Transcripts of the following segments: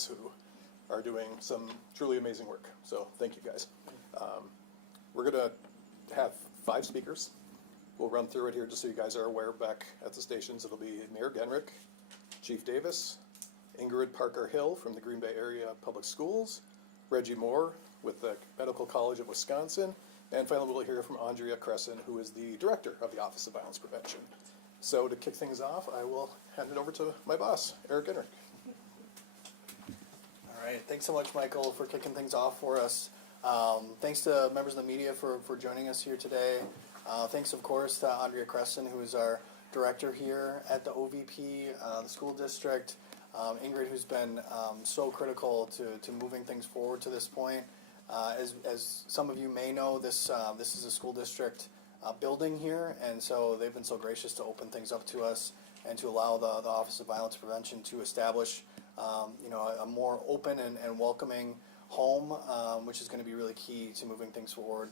guys who are doing some truly amazing work. So thank you guys. We're going to have 5 speakers. We'll run through it here just so you guys are aware back at the stations. It'll be Mayor Genrich, Chief Davis, Ingrid Parker-Hill from the Green Bay Area Public Schools, Reggie Moore with the Medical College of Wisconsin, and finally we'll hear from Andrea Cresson, who is the Director of the Office of Violence Prevention. So to kick things off, I will hand it over to my boss, Eric Genrich. All right, thanks so much, Michael, for kicking things off for us. Thanks to members of the media for joining us here today. Thanks, of course, to Andrea Cresson, who is our director here at the OVP, the school district. Ingrid, who's been so critical to moving things forward to this point. As some of you may know, this is a school district building here, and so they've been so gracious to open things up to us and to allow the Office of Violence Prevention to establish a more open and welcoming home, which is going to be really key to moving things forward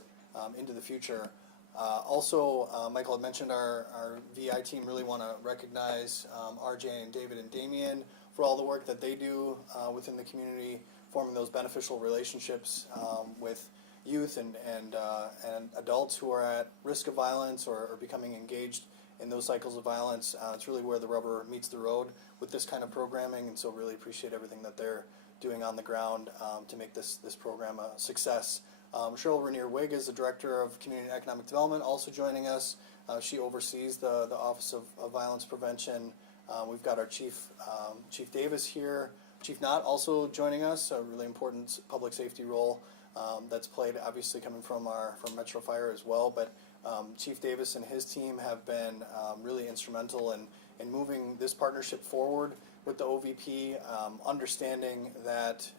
into the future. Also, Michael had mentioned our VI team. Really want to recognize RJ and David and Damien for all the work that they do within the community, forming those beneficial relationships with youth and adults who are at risk of violence or becoming engaged in those cycles of violence. It's really where the rubber meets the road with this kind of programming, and so really appreciate everything that they're doing on the ground to make this program a success. Cheryl Rainier-Wigg is the Director of Community and Economic Development, also joining us. She oversees the Office of Violence Prevention. We've got our Chief Davis here. Chief Knott also joining us, a really important public safety role that's played, obviously coming from Metro Fire as well. But Chief Davis and his team have been really instrumental in moving this partnership forward with the OVP, understanding that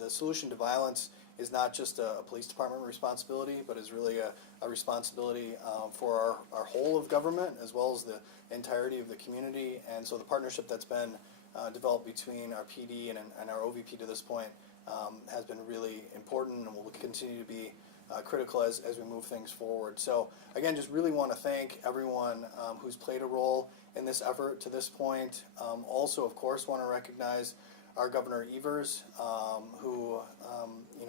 the solution to violence is not just a police department responsibility, but is really a responsibility for our whole of government as well as the entirety of the community. And so the partnership that's been developed between our PD and our OVP to this point has been really important and will continue to be critical as we move things forward. So again, just really want to thank everyone who's played a role in this effort to this point. Also, of course, want to recognize our Governor Evers, who,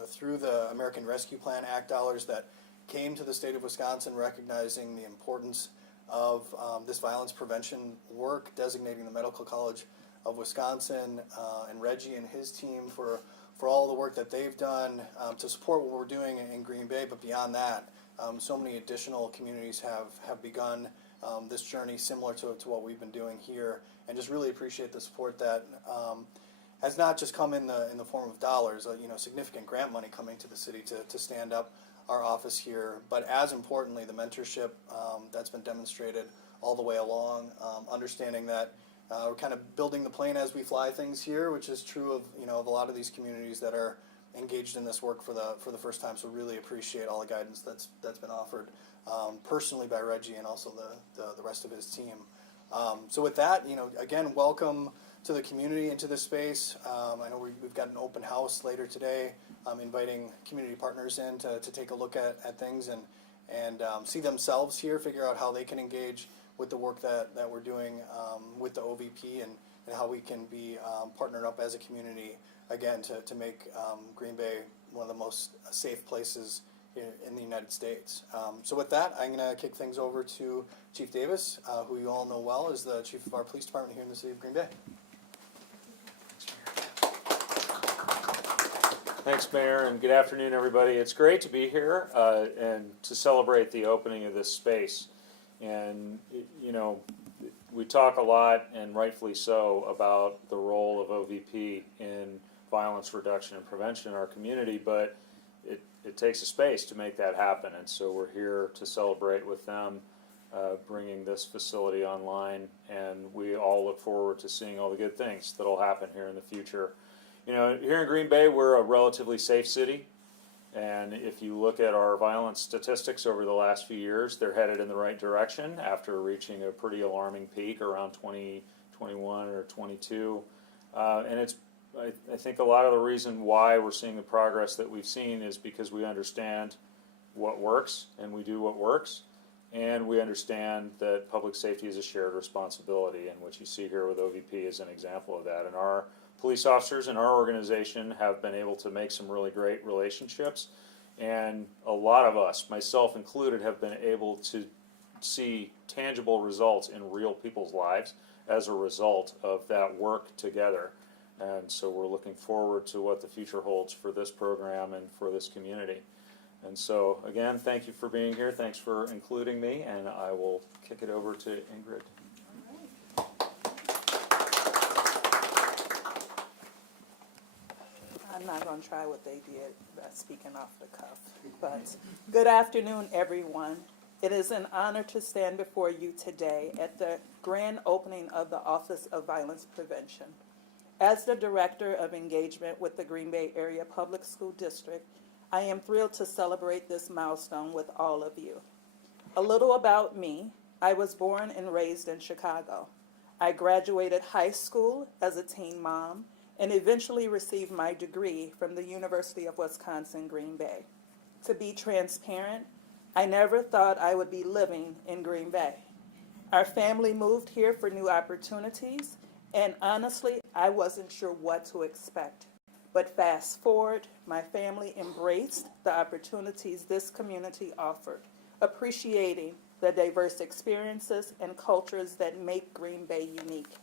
through the American Rescue Plan Act dollars that came to the state of Wisconsin, recognizing the importance of this violence prevention work, designating the Medical College of Wisconsin and Reggie and his team for all the work that they've done to support what we're doing in Green Bay. But beyond that, so many additional communities have begun this journey similar to what we've been doing here, and just really appreciate the support that has not just come in the form of dollars, significant grant money coming to the city to stand up our office here, but as importantly, the mentorship that's been demonstrated all the way along, understanding that we're kind of building the plane as we fly things here, which is true of a lot of these communities that are engaged in this work for the first time. So really appreciate all the guidance that's been offered personally by Reggie and also the rest of his team. So with that, again, welcome to the community into this space. I know we've got an open house later today, inviting community partners in to take a look at things and see themselves here, figure out how they can engage with the work that we're doing with the OVP and how we can be partnered up as a community, again, to make Green Bay one of the most safe places in the United States. So with that, I'm going to kick things over to Chief Davis, who you all know well is the chief of our police department here in the city of Green Bay. Thanks, Mayor, and good afternoon, everybody. It's great to be here and to celebrate the opening of this space. And, we talk a lot, and rightfully so, about the role of OVP in violence reduction and prevention in our community, but it takes a space to make that happen. And so we're here to celebrate with them, bringing this facility online, and we all look forward to seeing all the good things that will happen here in the future. Here in Green Bay, we're a relatively safe city, and if you look at our violence statistics over the last few years, they're headed in the right direction after reaching a pretty alarming peak around 2021 or 22. And I think a lot of the reason why we're seeing the progress that we've seen is because we understand what works, and we do what works, and we understand that public safety is a shared responsibility, and what you see here with OVP is an example of that. And our police officers in our organization have been able to make some really great relationships, and a lot of us, myself included, have been able to see tangible results in real people's lives as a result of that work together. And so we're looking forward to what the future holds for this program and for this community. And so, again, thank you for being here. Thanks for including me, and I will kick it over to Ingrid. I'm not going to try what they did, speaking off the cuff. But good afternoon, everyone. It is an honor to stand before you today at the grand opening of the Office of Violence Prevention. As the Director of Engagement with the Green Bay Area Public School District, I am thrilled to celebrate this milestone with all of you. A little about me: I was born and raised in Chicago. I graduated high school as a teen mom and eventually received my degree from the University of Wisconsin-Green Bay. To be transparent, I never thought I would be living in Green Bay. Our family moved here for new opportunities, and honestly, I wasn't sure what to expect. But fast forward, my family embraced the opportunities this community offered, appreciating the diverse experiences and cultures that make Green Bay unique.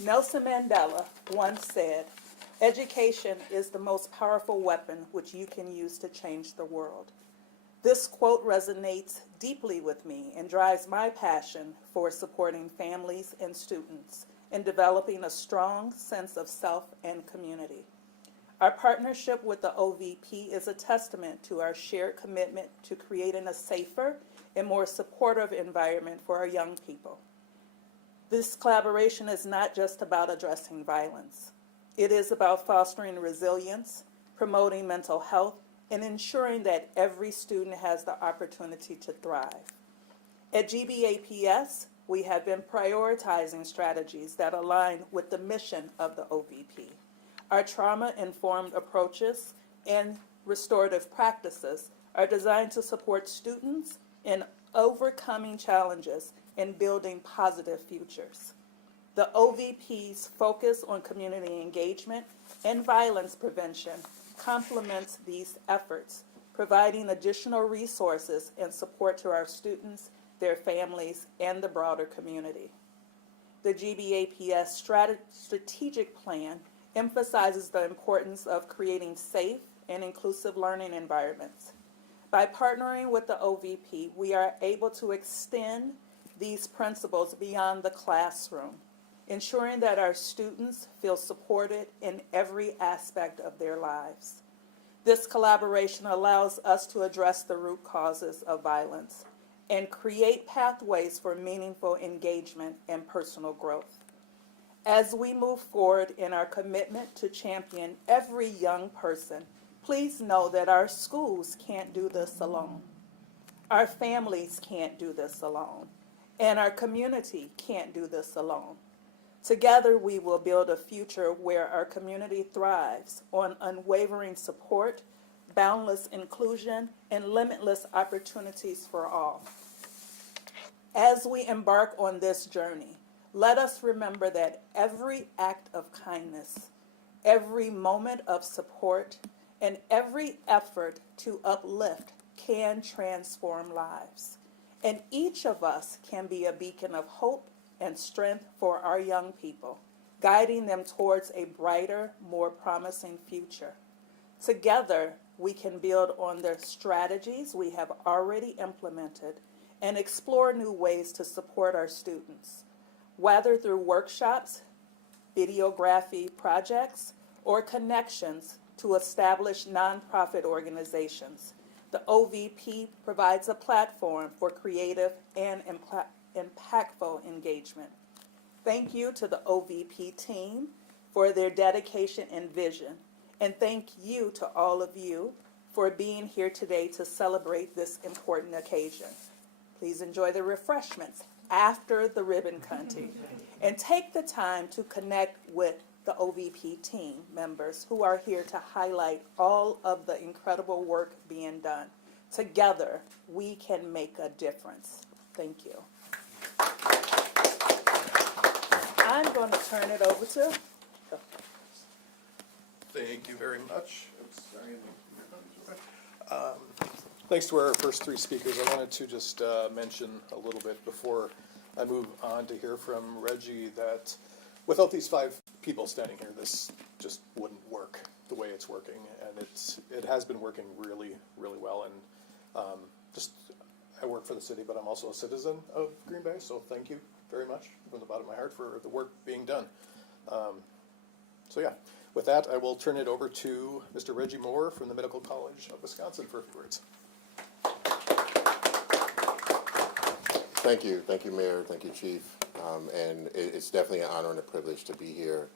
Nelson Mandela once said, "Education is the most powerful weapon which you can use to change the world." This quote resonates deeply with me and drives my passion for supporting families and students in developing a strong sense of self and community. Our partnership with the OVP is a testament to our shared commitment to creating a safer and more supportive environment for our young people. This collaboration is not just about addressing violence. It is about fostering resilience, promoting mental health, and ensuring that every student has the opportunity to thrive. At GBAPS, we have been prioritizing strategies that align with the mission of the OVP. Our trauma-informed approaches and restorative practices are designed to support students in overcoming challenges and building positive futures. The OVP's focus on community engagement and violence prevention complements these efforts, providing additional resources and support to our students, their families, and the broader community. The GBAPS strategic plan emphasizes the importance of creating safe and inclusive learning environments. By partnering with the OVP, we are able to extend these principles beyond the classroom, ensuring that our students feel supported in every aspect of their lives. This collaboration allows us to address the root causes of violence and create pathways for meaningful engagement and personal growth. As we move forward in our commitment to champion every young person, please know that our schools can't do this alone. Our families can't do this alone. And our community can't do this alone. Together, we will build a future where our community thrives on unwavering support, boundless inclusion, and limitless opportunities for all. As we embark on this journey, let us remember that every act of kindness, every moment of support, and every effort to uplift can transform lives. And each of us can be a beacon of hope and strength for our young people, guiding them towards a brighter, more promising future. Together, we can build on the strategies we have already implemented and explore new ways to support our students, whether through workshops, videography projects, or connections to establish nonprofit organizations. The OVP provides a platform for creative and impactful engagement. Thank you to the OVP team for their dedication and vision. And thank you to all of you for being here today to celebrate this important occasion. Please enjoy the refreshments after the ribbon cutting and take the time to connect with the OVP team members who are here to highlight all of the incredible work being done. Together, we can make a difference. Thank you. I'm going to turn it over to Thank you very much. Oops, sorry. Thanks to our first three speakers. I wanted to just mention a little bit before I move on to hear from Reggie that without these 5 people standing here, this just wouldn't work the way it's working, and it has been working really, really well. And just I work for the city, but I'm also a citizen of Green Bay, so thank you very much from the bottom of my heart for the work being done. So yeah, with that, I will turn it over to Mr. Reggie Moore from the Medical College of Wisconsin for a few words. Thank you, Mayor, thank you, Chief, and it's definitely an honor and a privilege to be here.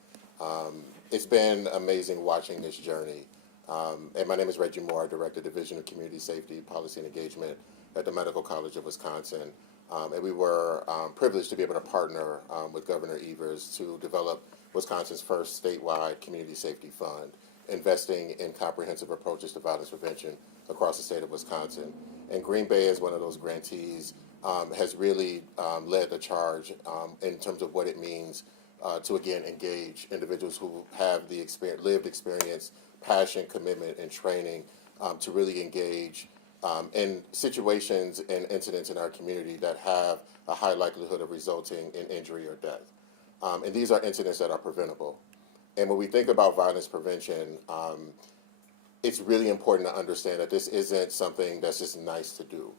It's been amazing watching this journey, and my name is Reggie Moore. I direct the Division of Community Safety, Policy and Engagement at the Medical College of Wisconsin, and we were privileged to be able to partner with Governor Evers to develop Wisconsin's first statewide community safety fund, investing in comprehensive approaches to violence prevention across the state of Wisconsin. And Green Bay is one of those grantees, has really led the charge in terms of what it means to, again, engage individuals who have the lived experience, passion, commitment, and training to really engage in situations and incidents in our community that have a high likelihood of resulting in injury or death. And these are incidents that are preventable. And when we think about violence prevention, it's really important to understand that this isn't something that's just nice to do.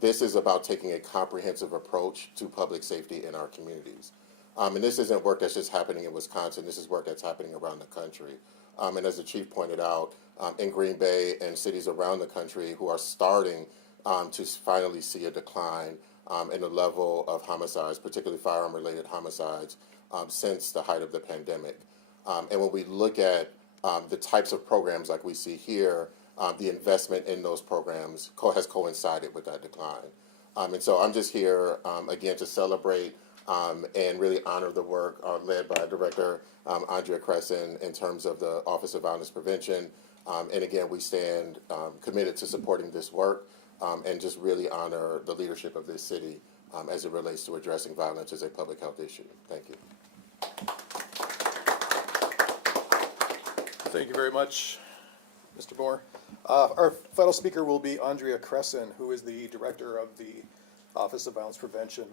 This is about taking a comprehensive approach to public safety in our communities. And this isn't work that's just happening in Wisconsin. This is work that's happening around the country. And as the Chief pointed out, in Green Bay and cities around the country who are starting to finally see a decline in the level of homicides, particularly firearm-related homicides, since the height of the pandemic. And when we look at the types of programs like we see here, the investment in those programs has coincided with that decline. And so I'm just here, again, to celebrate and really honor the work led by Director Andrea Crescent in terms of the Office of Violence Prevention. And again, we stand committed to supporting this work and just really honor the leadership of this city as it relates to addressing violence as a public health issue. Thank you. Thank you very much, Mr. Moore. Our final speaker will be Andrea Crescent, who is the director of the Office of Violence Prevention.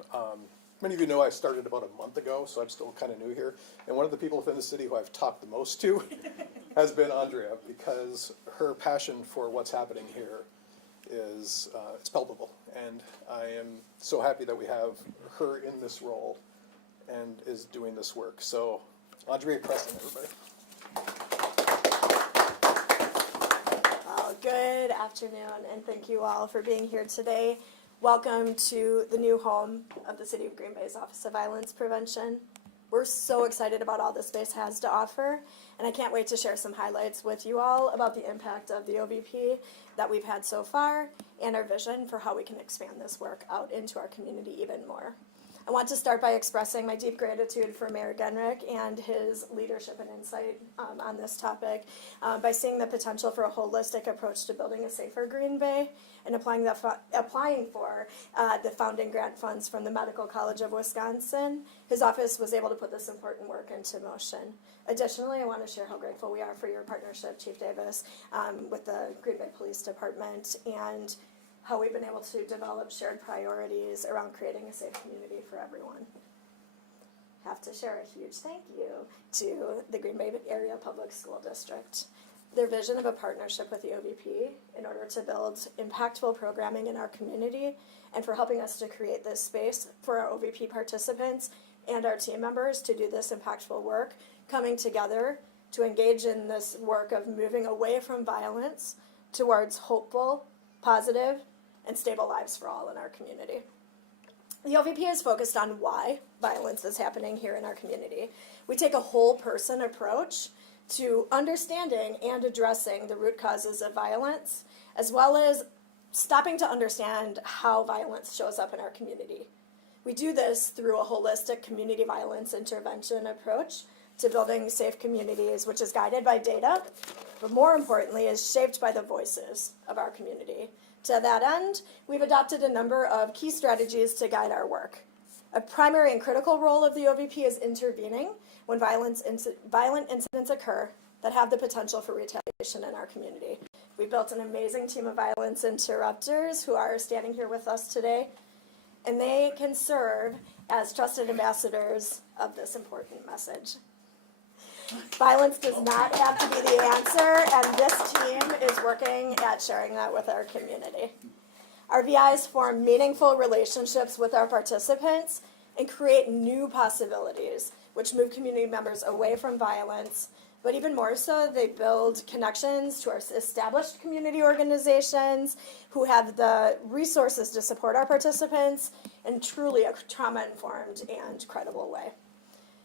Many of you know I started about a month ago, so I'm still kind of new here. And one of the people within the city who I've talked the most to has been Andrea, because her passion for what's happening here is it's palpable. And I am so happy that we have her in this role and is doing this work. So, Andrea Crescent, everybody. Well, good afternoon, and thank you all for being here today. Welcome to the new home of the City of Green Bay's Office of Violence Prevention. We're so excited about all this space has to offer, and I can't wait to share some highlights with you all about the impact of the OVP that we've had so far and our vision for how we can expand this work out into our community even more. I want to start by expressing my deep gratitude for Mayor Genrich and his leadership and insight on this topic by seeing the potential for a holistic approach to building a safer Green Bay and applying for the founding grant funds from the Medical College of Wisconsin. His office was able to put this important work into motion. Additionally, I want to share how grateful we are for your partnership, Chief Davis, with the Green Bay Police Department, and how we've been able to develop shared priorities around creating a safe community for everyone. Have to share a huge thank you to the Green Bay Area Public School District. Their vision of a partnership with the OVP in order to build impactful programming in our community, and for helping us to create this space for our OVP participants and our team members to do this impactful work, coming together to engage in this work of moving away from violence towards hopeful, positive, and stable lives for all in our community. The OVP is focused on why violence is happening here in our community. We take a whole person approach to understanding and addressing the root causes of violence, as well as stopping to understand how violence shows up in our community. We do this through a holistic community violence intervention approach to building safe communities, which is guided by data, but more importantly is shaped by the voices of our community. To that end, we've adopted a number of key strategies to guide our work. A primary and critical role of the OVP is intervening when violent incidents occur that have the potential for retaliation in our community. We built an amazing team of violence interrupters who are standing here with us today, and they can serve as trusted ambassadors of this important message. Violence does not have to be the answer, and this team is working at sharing that with our community. Our VIs form meaningful relationships with our participants and create new possibilities, which move community members away from violence. But even more so, they build connections to our established community organizations who have the resources to support our participants in truly a trauma-informed and credible way.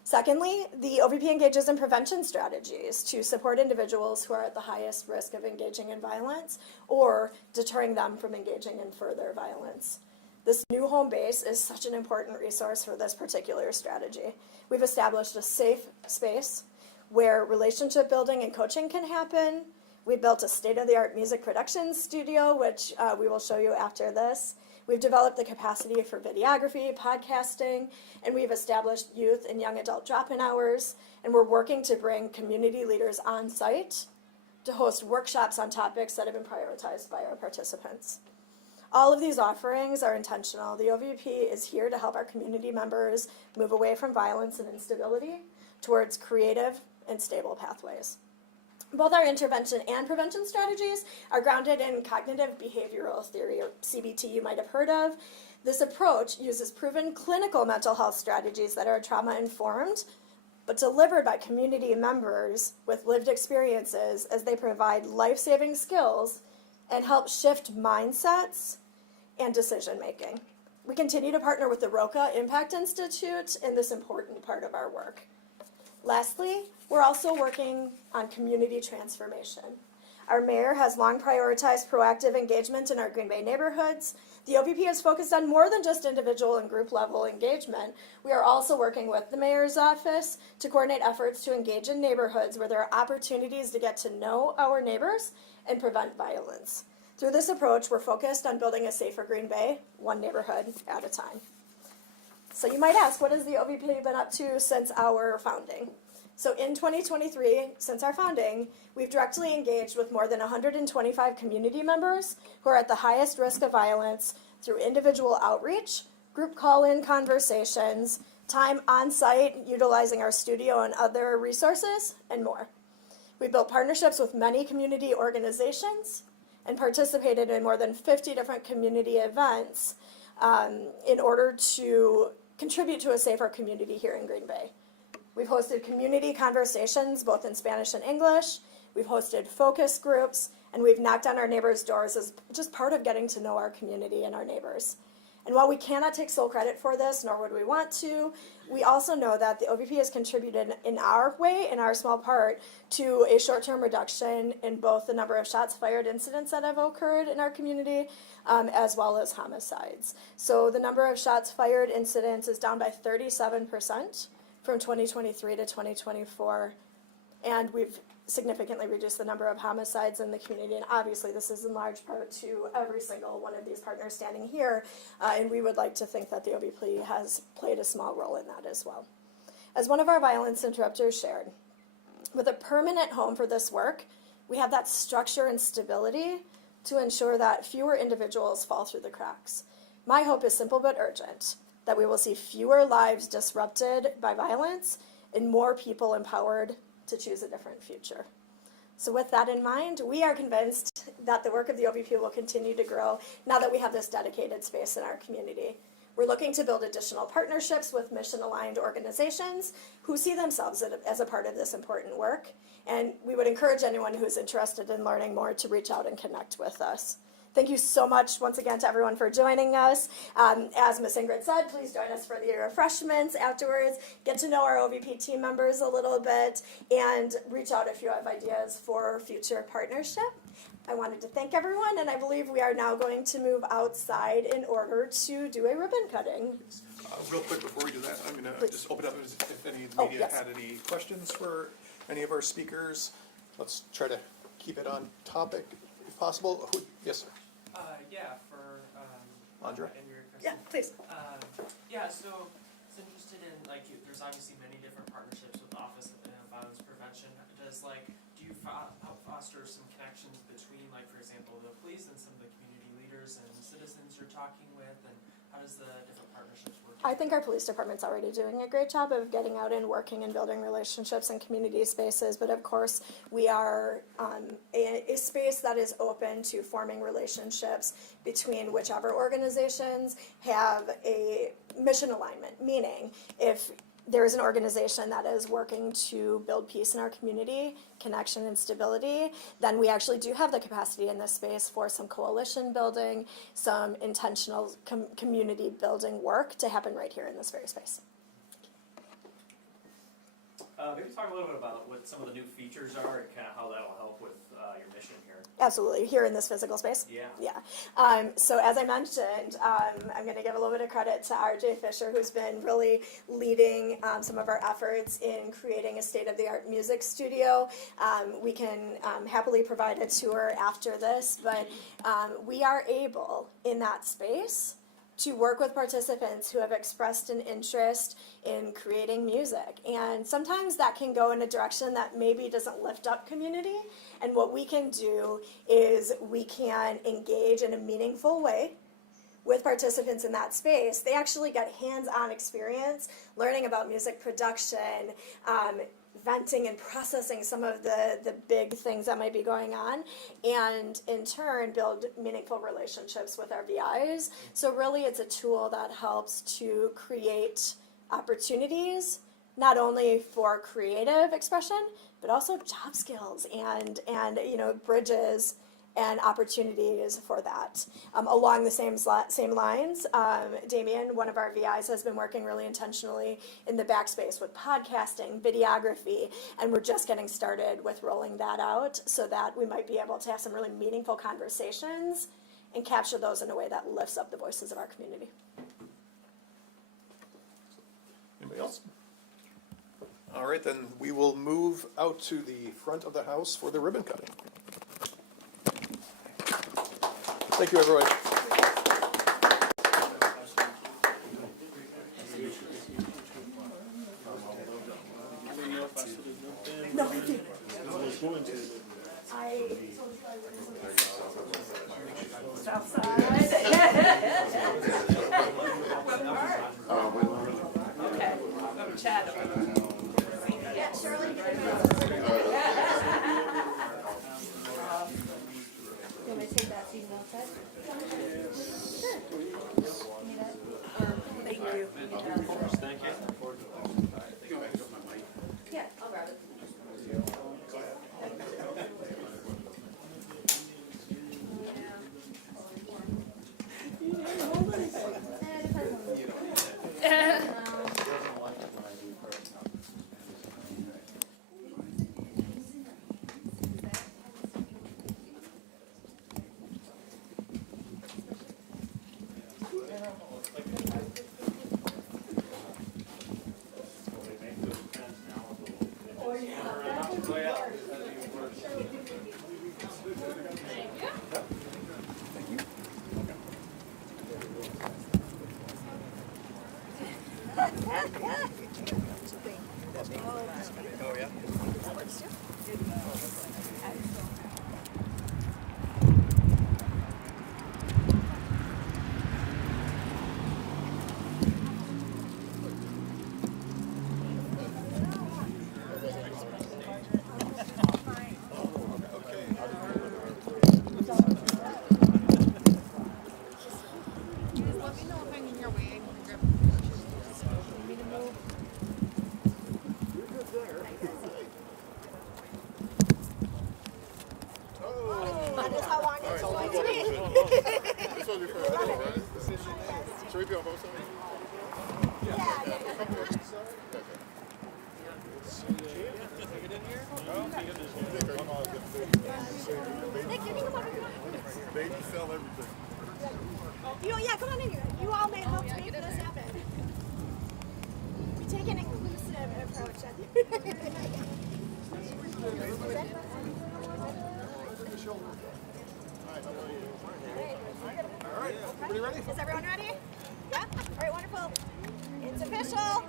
Secondly, the OVP engages in prevention strategies to support individuals who are at the highest risk of engaging in violence or deterring them from engaging in further violence. This new home base is such an important resource for this particular strategy. We've established a safe space where relationship building and coaching can happen. We built a state-of-the-art music production studio, which we will show you after this. We've developed the capacity for videography, podcasting, and we've established youth and young adult drop-in hours, and we're working to bring community leaders on site to host workshops on topics that have been prioritized by our participants. All of these offerings are intentional. The OVP is here to help our community members move away from violence and instability towards creative and stable pathways. Both our intervention and prevention strategies are grounded in cognitive behavioral theory, or CBT you might have heard of. This approach uses proven clinical mental health strategies that are trauma-informed, but delivered by community members with lived experiences as they provide life-saving skills and help shift mindsets and decision-making. We continue to partner with the Roca Impact Institute in this important part of our work. Lastly, we're also working on community transformation. Our mayor has long prioritized proactive engagement in our Green Bay neighborhoods. The OVP is focused on more than just individual and group level engagement. We are also working with the mayor's office to coordinate efforts to engage in neighborhoods where there are opportunities to get to know our neighbors and prevent violence. Through this approach, we're focused on building a safer Green Bay, one neighborhood at a time. So you might ask, what has the OVP been up to since our founding? So in 2023, since our founding, we've directly engaged with more than 125 community members who are at the highest risk of violence through individual outreach, group call-in conversations, time on site utilizing our studio and other resources, and more. We built partnerships with many community organizations and participated in more than 50 different community events in order to contribute to a safer community here in Green Bay. We've hosted community conversations both in Spanish and English. We've hosted focus groups, and we've knocked on our neighbors' doors as just part of getting to know our community and our neighbors. And while we cannot take sole credit for this, nor would we want to, we also know that the OVP has contributed in our way, in our small part, to a short-term reduction in both the number of shots fired incidents that have occurred in our community, as well as homicides. So the number of shots fired incidents is down by 37% from 2023 to 2024, and we've significantly reduced the number of homicides in the community, and obviously this is in large part to every single one of these partners standing here, and we would like to think that the OVP has played a small role in that as well. As one of our violence interrupters shared, with a permanent home for this work, we have that structure and stability to ensure that fewer individuals fall through the cracks. My hope is simple but urgent, that we will see fewer lives disrupted by violence and more people empowered to choose a different future. So with that in mind, we are convinced that the work of the OVP will continue to grow now that we have this dedicated space in our community. We're looking to build additional partnerships with mission-aligned organizations who see themselves as a part of this important work, and we would encourage anyone who's interested in learning more to reach out and connect with us. Thank you so much once again to everyone for joining us. As Ms. Ingrid said, please join us for the refreshments afterwards. Get to know our OVP team members a little bit and reach out if you have ideas for future partnership. I wanted to thank everyone, and I believe we are now going to move outside in order to do a ribbon cutting. Real quick before we do that, I'm gonna just open up if any of the media yes. had any questions for any of our speakers. Let's try to keep it on topic if possible. Yes, sir. Yeah, for Andrea? Yeah, please. Yeah, so it's interested in there's obviously many different partnerships with the Office of Violence Prevention. Does help foster some connections between, like, for example, the police and some of the community leaders and citizens you're talking with, and how does the different partnerships work? I think our police department's already doing a great job of getting out and working and building relationships in community spaces, but of course, we are a space that is open to forming relationships between whichever organizations have a mission alignment, meaning if there is an organization that is working to build peace in our community, connection and stability, then we actually do have the capacity in this space for some coalition building, some intentional community building work to happen right here in this very space. Maybe talk a little bit about what some of the new features are and kind of how that'll help with your mission here. Absolutely, here in this physical space. Yeah. Yeah. So as I mentioned, I'm going to give a little bit of credit to RJ Fisher, who's been really leading some of our efforts in creating a state-of-the-art music studio. We can happily provide a tour after this, but we are able in that space to work with participants who have expressed an interest in creating music. And sometimes that can go in a direction that maybe doesn't lift up community. And what we can do is we can engage in a meaningful way with participants in that space. They actually get hands-on experience learning about music production, venting and processing some of the big things that might be going on, and in turn build meaningful relationships with our VIs. So really it's a tool that helps to create opportunities not only for creative expression, but also job skills and bridges and opportunities for that. Along the same lines, Damien, one of our VIs, has been working really intentionally in the backspace with podcasting, videography, and we're just getting started with rolling that out so that we might be able to have some really meaningful conversations and capture those in a way that lifts up the voices of our community. Anybody else? All right, then we will move out to the front of the house for the ribbon cutting. Thank you, everyone. No, thank you. Yeah, Shirley. You want me to take that seat outside? Sure. Need it? Thank you. Thank you. Yeah, I'll grab it. Should we be on both sides? Baby sell everything. Yeah, come on in here. You all may help make this happen. We take an inclusive approach. All right, everybody ready? Is everyone ready? Yeah? All right, wonderful. It's official.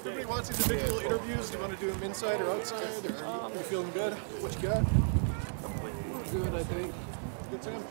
Everybody wants individual interviews. Do you want to do them inside or outside? Or are you feeling good? What you got? Good, I think. Good, Sam?